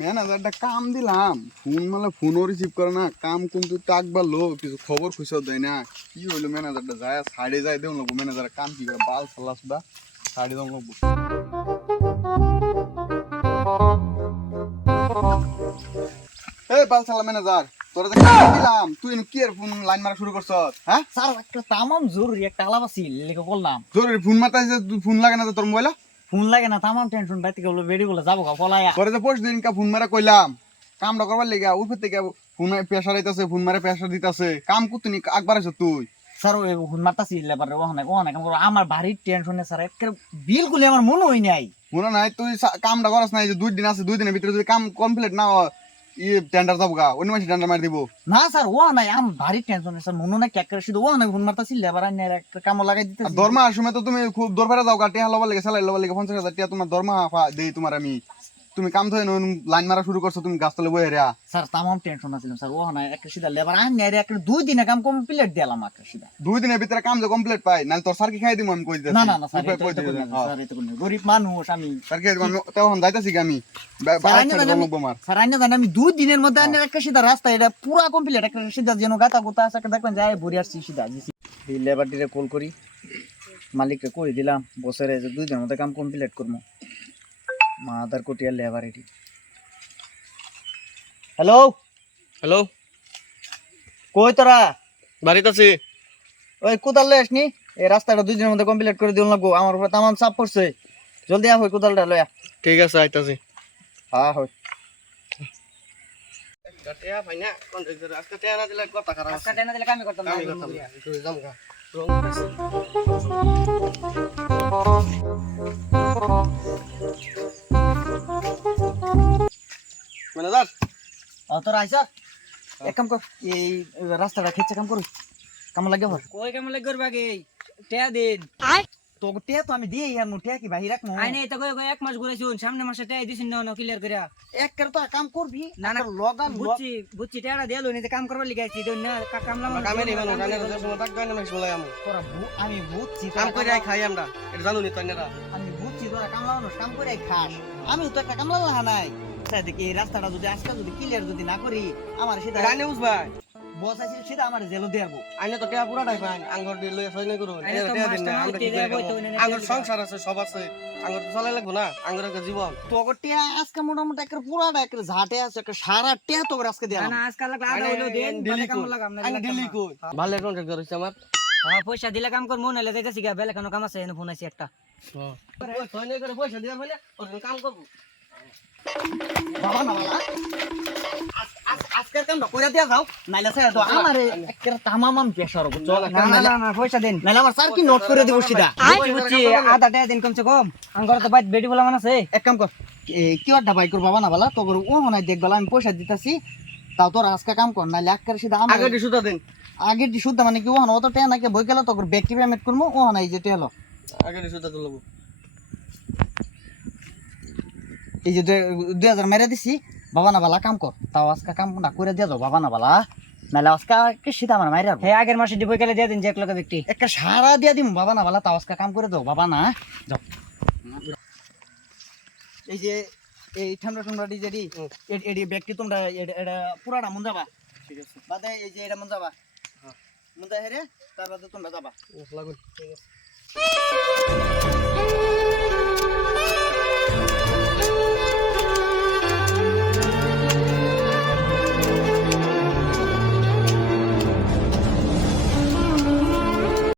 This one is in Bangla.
ম্যানেজারটা কাম দিলাম, ফোন মানে ফোনও রিসিভ করে না, কাম কিন্তু টাকবার লো, কিছু খবর খুঁজে দেয় না। কি হইলো ম্যানেজারটা যায় সাইডে যায় দেও লাগবো, ম্যানেজার কাম কি করে বাল সাল্লাস বা সাইডে দেও লাগবো। এই বাল সাল্লা ম্যানেজার, তোরা যে কাম দিলাম তুই কি এর ফোন লাইন মারা শুরু করছ? হ্যাঁ স্যার একটা তামাম জরুরি একটা আলাপ আছিল লেগে বললাম। জরুরি ফোন মারতাছিস যে তুই ফোন লাগে না তোর মোবাইলে? ফোন লাগে না, তামাম টেনশন বাইতে গেল বেডি বলে যাবো গা পলায়া। পরে যে পরশু দিন ফোন মারা কইলাম কামটা করবার লেগে উপর থেকে ফোন প্রেশার আইতাছে, ফোন মারে প্রেশার দিতাছে, কাম করতে নি আকবার আইছ তুই। স্যার ওই ফোন মারতাছি লেবার ওখানে কাম করো, আমার ভারী টেনশনে স্যার একটা বিলকুল আমার মনে হই নাই। মনে নাই তুই কামটা করস নাই যে 2 দিন আছে, 2 দিনের ভিতরে যদি কাম কমপ্লিট না হয় টেন্ডার যাবো গা, অন্য মাসে টেন্ডার মার দিব। না স্যার ও নাই, আমার ভারী টেনশনে স্যার মনে নাই ক্যাক করে শুধু ও নাই ফোন মারতাছি লেবার আইনে একটা কাম লাগাই দিতেছি। দরমার সময় তো তুমি খুব দরবারে যাও গা, টিয়া লবার লেগে স্যালারি লবার লেগে 50,000 টিয়া তোমার দরমা দেই তোমার আমি। তুমি কাম থই লাইন মারা শুরু করছো, তুমি গাছতলে বয়ে রেয়া। স্যার তামাম টেনশন আছিল স্যার ও নাই একটা সিধা লেবার আইনে একটা 2 দিনে কাম কমপ্লিট দিলাম একটা সিধা। 2 দিনের ভিতরে কাম যে কমপ্লিট পাই নাহলে তোর স্যার কি খাই দিব আমি কই দিতেছি। না না না স্যার এটা তো স্যার এটা কোন গরিব মানুষ আমি। স্যার কি আমি তখন যাইতাছি কি আমি স্যার আইনা জানি আমি 2 দিনের মধ্যে আইনা একটা সিধা রাস্তা এটা পুরো কমপ্লিট একটা সিধা যেন গাতা গোতা আছে একটা দেখবেন যায় ভরি আসছি সিধা দিছি। এই লেবার দিরে কল করি, মালিককে কই দিলাম বছরে যে 2 দিনের মধ্যে কাম কমপ্লিট করব। মাদার কোটিয়া লেবার এটি। হ্যালো হ্যালো, কই তোরা? বাড়িতে আছি। ওই কোদাল লয়ে আসনি, এই রাস্তাটা 2 দিনের মধ্যে কমপ্লিট করে দিও লাগবো, আমার উপরে তামাম চাপ পড়ছে। জলদি আহ, ওই কোদালটা লয়া। ঠিক আছে, আইতাছি। হ্যাঁ হয় টেয়া ভাইনা কোন আজকে টেয়া না দিলে কথা খারাপ। আজকে টেনা দিলে কামই করতাম না। যাম গা। ম্যানেজার তোরা আইসা এক কাম কর, এই রাস্তাটা খেচ্ছে কাম করু, কাম লাগে ভর। কই কেমন লাগে করবা গে টেয়া দিন তো টিয়া তো আমি দিয়ে আর টিয়া কি বাহির রাখমু। আইনে তো কই কই এক মাস ঘুরাইছুন, সামনে মাসে টেয়া দিছিন না ক্লিয়ার কইরা। এক করে তো কাম করবি না না লগা বুঝছি বুঝছি টেয়াটা দিলো নি কাম করবার লাগি আইছি দন না কাম লাম কামের ইমান জানে যে সময় তাক গায় না মাইছ বলাই আমু তোরা আমি বুঝছি কাম করে খাই আমরা, এটা জানো নি তন্নেরা। আমি বুঝছি তোরা কাম লাগানো কাম করে খাস, আমি তো একটা কাম লাগা নাই। স্যার দেখি এই রাস্তাটা যদি আজকে যদি ক্লিয়ার যদি না করি আমার সেটা রানে বুঝবাই বস আছে সেটা আমার জেলও দেবো। আইনে তো টেয়া পুরাটাই পান, আঙ্গুর দিলে সই নাই করুন। আইনে তো টেয়া দিন না, মাস্টার আমরা কি টেয়া করে বইতো না, আঙ্গুর সংসার আছে, সব আছে, আঙ্গুর তো চালাই লাগবো না, আঙ্গুর একটা জীবন। তো টিয়া আজকে মোটামুটি একটা পুরাটা একটা ঝাটে আছে একটা সারা টিয়া তো আজকে না দিলাম। না আজকাল লাগলা আদা হইলো দেন বাদে কাম লাগাম না। আইনে দিল্লি কই ভালো কন্ট্রাক্টর হইছে আমার। হ্যাঁ পয়সা দিলে কাম কর মন হইলে যাইতাছি গা, বেলে কানো কাম আছে এনে ফোন আইছি একটা। সই নাই করে পয়সা দিয়া ফেলে ওর কাম করব। বাবা না বাবা আজকের কামটা কইরা দিয়া যাও, নাইলে স্যার তো আমারে একটা তামাম প্রেসার হবে। চল না না না পয়সা দেন নাইলে আমার স্যার কি নোট করে দিব সিধা। বুঝছি বুঝছি আদা টেয়া দিন কমসে কম আঙ্গর তো বাইত বেডি বলা মান আছে। এক কাম কর, কি ওটা বাই কর বাবা না বালা তো ও মনে দেখবালা আমি পয়সা দিতাছি, তাও তোর আজকে কাম কর নাইলে আজকের সিধা আমার আগে সুতা দেন, আগের দি শুদ্ধ মানে কি ও অত টেয়া নাকি বই গেল তো ব্যক্তি পেমেন্ট করবো ও নাই যে টেলো আগে সুতা তো লব। এই যে 2000 মেরে দিছি বাবা না বালা কাম কর, তাও আজকে কাম না করে দিয়া যাও বাবা না বালা, নাইলে আজকে সিধা আমার মাইরা হে আগের মাসে ডিবই গেলে দিয়ে দিন যে এক লগে ব্যক্তি একটা সারা দিয়া দিম বাবা না বালা, তাও আজকে কাম করে দাও বাবা না যাও। এই যে এই ঠান্ডা ঠান্ডা ডিজেডি এডি ব্যক্তি তোমরা এটা পুরাটা মন যাবা, ঠিক আছে বাদে এই যে এটা মন যাবা, হ্যাঁ মন যা হেরে তারপর তোমরা যাবা লাগুন। ঠিক আছে।